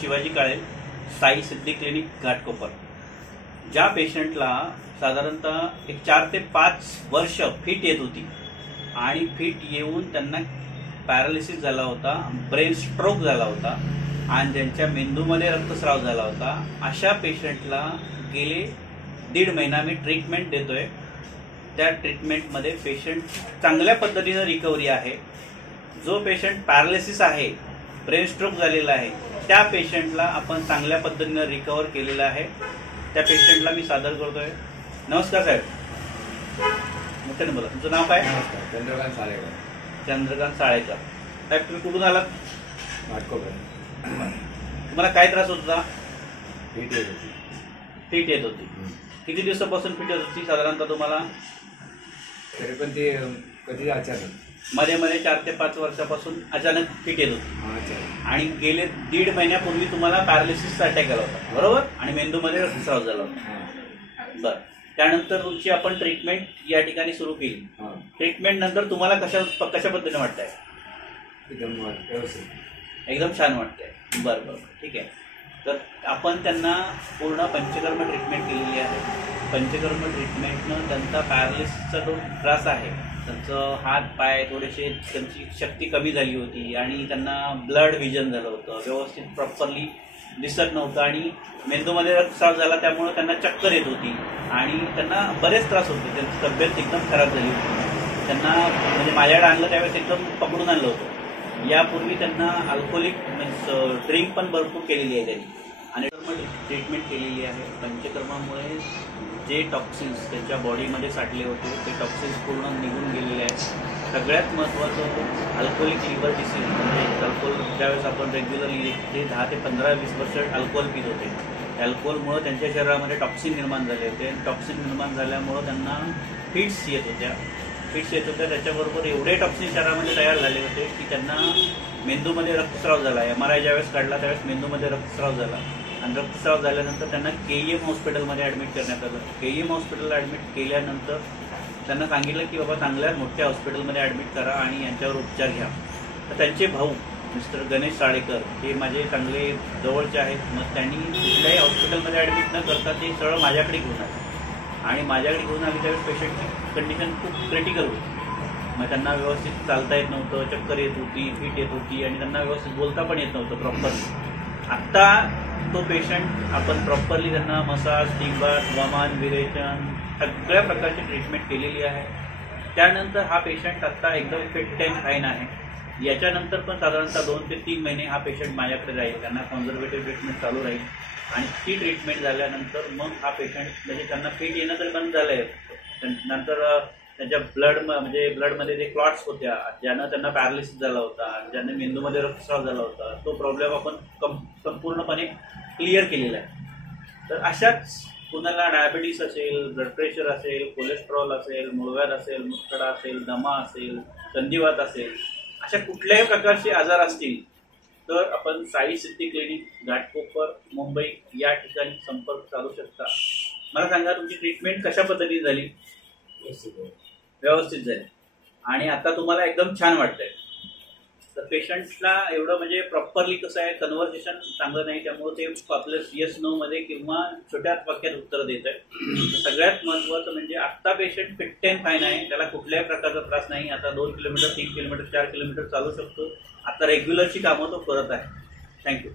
शिवाजी काळे, साई सिद्धी clinic Ghatkopar. ज्या पेशंटला साधारणतः एक 4 ते 5 वर्ष फिट येत होती आणि फिट येऊन त्यांना पॅरालिसिस झाला होता, ब्रेन स्ट्रोक झाला होता आणि त्यांच्या मेंदूमध्ये रक्तस्राव झाला होता, अशा पेशंटला गेले 1.5 महिना मी ट्रीटमेंट देतोय। त्या ट्रीटमेंटमध्ये पेशंट चांगल्या पद्धतीने रिकव्हरी आहे। जो पेशंट पॅरालिसिस आहे, ब्रेन स्ट्रोक झालेला आहे, त्या पेशंटला आपण चांगल्या पद्धतीने रिकव्हर केलेला आहे। त्या पेशंटला मी सादर करतोय। नमस्कार साहेब, मोठ्याने बोला, तुमचं नाव काय? चंद्रकांत साळेकर। चंद्रकांत साळेकर साहेब, तुम्ही कुठून आलात? घाटकोपर। तुम्हाला काय त्रास होत होता? फिट येत होती। फिट येत होती। किती दिवसापासून फिट येत होती साधारणतः तुम्हाला? तरी पण ते कधी अचानक मध्ये मध्ये 4 ते 5 वर्षापासून अचानक फिट येत होती आणि गेले 1.5 महिन्यापूर्वी तुम्हाला पॅरालिसिसचा अटॅक आला होता, बरोबर? आणि मेंदूमध्ये रक्तस्राव झाला होता। बरं, त्यानंतर तुमची आपण ट्रीटमेंट या ठिकाणी सुरू केली। ट्रीटमेंट नंतर तुम्हाला कशा पद्धतीने वाटतंय? एकदम व्यवस्थित, एकदम छान वाटतंय। बरं बरं, ठीक आहे। तर आपण त्यांना पूर्ण पंचकर्म ट्रीटमेंट केलेली आहे। पंचकर्म ट्रीटमेंटनं त्यांचा पॅरालिसिसचा जो त्रास आहे, त्यांचं हात पाय थोडेसे, त्यांची शक्ती कमी झाली होती आणि त्यांना ब्लड व्हिजन झालं होतं, व्यवस्थित प्रॉपरली दिसत नव्हतं आणि मेंदूमध्ये रक्तस्राव झाला, त्यामुळे त्यांना चक्कर येत होती आणि त्यांना बरेच त्रास होते। त्यांची तब्येत एकदम खराब झाली होती। त्यांना म्हणजे माझ्याकडे आणलं त्यावेळेस एकदम पकडून आणलं होतं। यापूर्वी त्यांना अल्कोहोलिक मीन्स ड्रिंक पण भरपूर केलेली आहे त्यांनी आणि ट्रीटमेंट केलेली आहे। पंचकर्मामुळे जे टॉक्सिन्स त्यांच्या बॉडीमध्ये साठले होते ते टॉक्सिन्स पूर्ण निघून गेलेले आहेत। सगळ्यात महत्त्वाचं अल्कोहोलिक लिव्हर डिसीज, म्हणजे अल्कोहोल ज्यावेळेस आपण रेग्युलरली ते 10 ते 15-20 वर्ष अल्कोहोल पित होते, अल्कोहोलमुळे त्यांच्या शरीरामध्ये टॉक्सिन निर्माण झाले होते। टॉक्सिन निर्माण झाल्यामुळं त्यांना फिट्स येत होत्या। त्याच्याबरोबर एवढे टॉक्सिन शरीरामध्ये तयार झाले होते की त्यांना मेंदूमध्ये रक्तस्राव झाला। MRI ज्यावेळेस काढला त्यावेळेस मेंदूमध्ये रक्तस्राव झाला आणि रक्तस्राव झाल्यानंतर त्यांना KEM हॉस्पिटलमध्ये ॲडमिट करण्यात आलं। KEM हॉस्पिटलला ॲडमिट केल्यानंतर त्यांना सांगितलं की बाबा चांगल्या मोठ्या हॉस्पिटलमध्ये ॲडमिट करा आणि यांच्यावर उपचार घ्या। तर त्यांचे भाऊ मिस्टर गणेश साळेकर हे माझे चांगले जवळचे आहेत। मग त्यांनी कुठल्याही हॉस्पिटलमध्ये ॲडमिट न करता ते सरळ माझ्याकडे घेऊन आले आणि माझ्याकडे घेऊन आले त्यावेळेस पेशंटची कंडिशन खूप क्रिटिकल होती। मग त्यांना व्यवस्थित चालता येत नव्हतं, चक्कर येत होती, फिट येत होती आणि त्यांना व्यवस्थित बोलता पण येत नव्हतं प्रॉपरली। आत्ता तो पेशंट आपण प्रॉपरली त्यांना मसाज, स्टीम बाथ, वमन, विरेचन सगळ्या प्रकारची ट्रीटमेंट केलेली आहे। त्यानंतर हा पेशंट आत्ता एकदम फिट अँड फाईन आहे। याच्यानंतर पण साधारणतः 2 ते 3 महिने हा पेशंट माझ्याकडे राहील, त्यांना कॉन्झर्वेटिव्ह ट्रीटमेंट चालू राहील आणि ती ट्रीटमेंट झाल्यानंतर मग हा पेशंट म्हणजे त्यांना फिट येणं तर बंद झालं आहे। नंतर त्यांच्या ब्लडमध्ये जे क्लॉट्स होत्या, ज्यानं त्यांना पॅरालिसिस झाला होता, ज्याने मेंदूमध्ये रक्तस्राव झाला होता, तो प्रॉब्लेम आपण संपूर्णपणे क्लिअर केलेला आहे। तर अशाच कुणाला डायबिटीस असेल, ब्लड प्रेशर असेल, कोलेस्ट्रॉल असेल, मूळव्याध असेल, मुतखडा असेल, दमा असेल, संधिवात असेल, अशा कुठल्याही प्रकारचे आजार असतील तर आपण साई सिद्धी क्लिनिक घाटकोपर मुंबई या ठिकाणी संपर्क साधू शकता। मला सांगा, तुमची ट्रीटमेंट कशा पद्धतीने झाली? व्यवस्थित झाली आणि आता तुम्हाला एकदम छान वाटतंय। तर पेशंटला एवढं म्हणजे प्रॉपरली कसं आहे, कन्व्हर्सेशन चांगलं नाही, त्यामुळे ते आपलं येस नो मध्ये किंवा छोट्या वाक्यात उत्तर देत आहे। सगळ्यात महत्त्वाचं म्हणजे आत्ता पेशंट फिट अँड फाईन आहे, त्याला कुठल्याही प्रकारचा त्रास नाही। आता 2 किलोमीटर, 3 किलोमीटर, 4 किलोमीटर चालू शकतो। आता रेग्युलरची कामं तो करत आहे। थँक्यू।